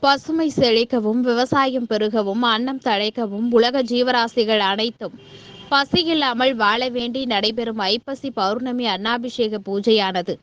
பசுமை செழிக்கவும் விவசாயம் பெருகவும் அன்னம் தழைக்கவும் உலக ஜீவராசிகள் அனைத்தும் பசியில்லாமல் வாழ வேண்டி நடைபெறும் ஐப்பசி பௌர்ணமி அன்னாபிஷேக பூஜையானது.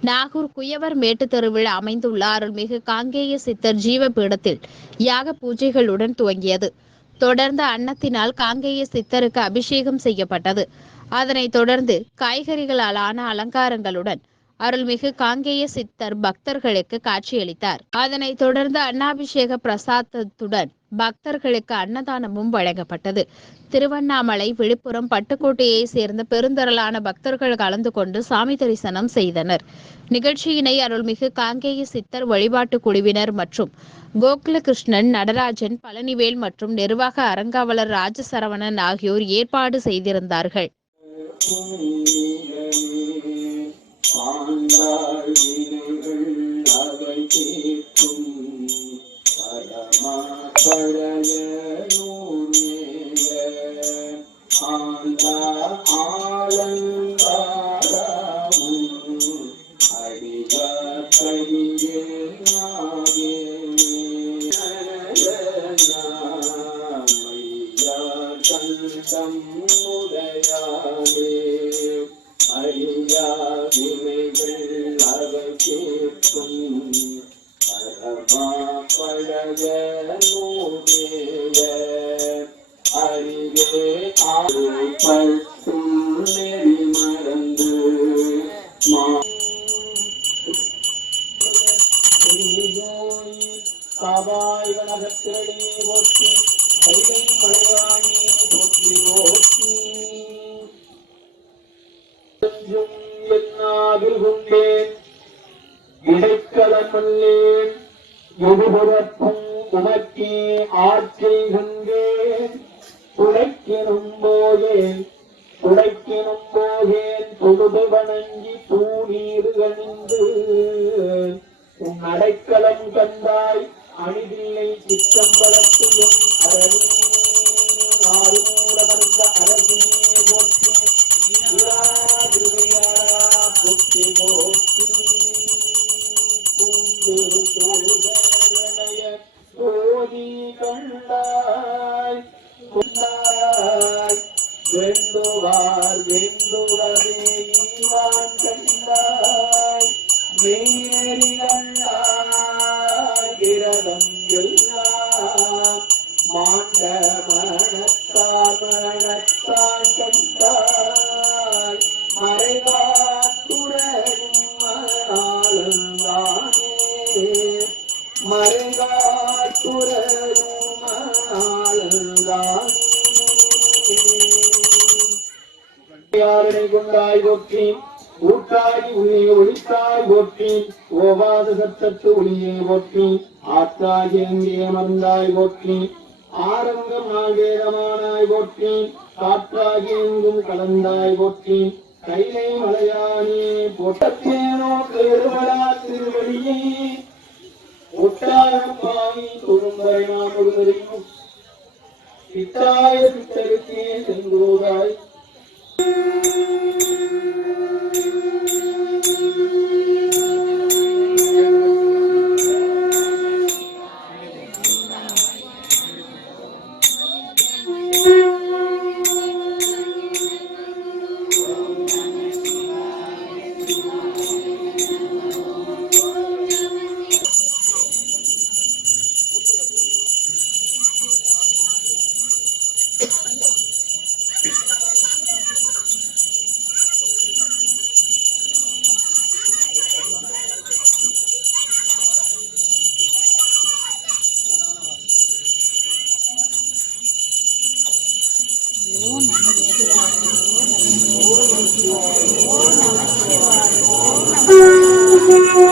நாகூர் குயவர் மேட்டு தெருவில் அமைந்துள்ள அருள்மிகு காங்கேய சித்தர் ஜீவ பீடத்தில் யாக பூஜைகளுடன் துவங்கியது. தொடர்ந்து அன்னத்தினால் காங்கேய சித்தருக்கு அபிஷேகம் செய்யப்பட்டது. அதனைத் தொடர்ந்து காய்கறிகளாலான அலங்காரங்களுடன் அருள்மிகு காங்கேய சித்தர் பக்தர்களுக்கு காட்சியளித்தார். அதனைத் தொடர்ந்து அன்னாபிஷேக பிரசாதத்துடன் பக்தர்களுக்கு அன்னதானமும் வழங்கப்பட்டது. திருவண்ணாமலை விழுப்புரம் பட்டுக்கோட்டையை சேர்ந்த பெருந்திரளான பக்தர்கள் கலந்து கொண்டு சாமி தரிசனம் செய்தனர். நிகழ்ச்சியினை அருள்மிகு காங்கேய சித்தர் வழிபாட்டு குழுவினர் மற்றும் கோகுலகிருஷ்ணன் நடராஜன் பழனிவேல் மற்றும் நிர்வாக அறங்காவலர் ராஜசரவணன் ஆகியோர் ஏற்பாடு செய்திருந்தார்கள். ஆண்டாழ்வினைகள் அவை கேட்கும். பரமா பழைய போற்றி கைதை மழையாணி போற்றி போற்றி என்னாவில் கொண்டேன் இடைக்கலமல்லேன் எதிர்புறப்பும் உமக்கே ஆட்சை உழைக்கினும் போதேன் உழைக்கினும் போதேன் தொழுது வணங்கி கணிந்து உன் அடைக்கலம் கண்டாய் அணிதில்லை சித்தம்பலத்திலும் அரணி. ஆறுமூலமர்ந்த அரசினே போற்றி. போற்றி போற்றி. பூண்டு தோழனைய கண்டாய் மறைவாத்துறையும் கொண்டாய் போற்றி ஊட்டாய் உன்னை ஒழித்தாய் ஓவாத சத்தத்து ஒளியை போற்றி ஆத்தாய் எங்கே அமர்ந்தாய் போற்றி ஆரங்கம் வேதமானாய் போற்றேன் காற்றாகி எங்கும் கலந்தாய் போற்றேன். கைலை மலையானே பொட்டத்தேனோ திருமலா திருவடியே. ஒட்டாயம்பாய் தொழும்பரை நாம் ஒருவரையும் பித்தாய பித்தருக்கே சென்றோதாய் Thank you.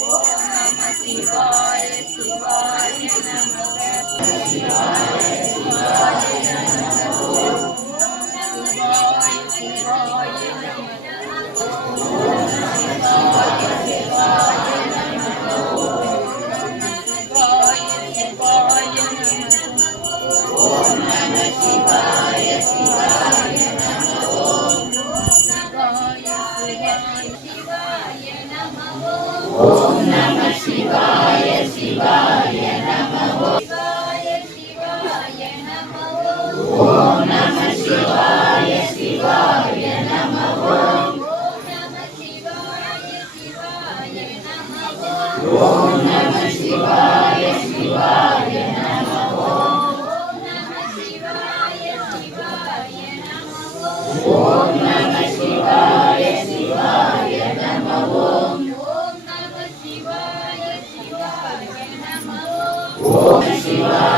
Om Shiva.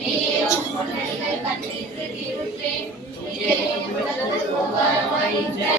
நீயும் உன் நடிகள் கண்ணீர் திருட்டேன் நீயே உலகத்தில் ஒவ்வொருமாய்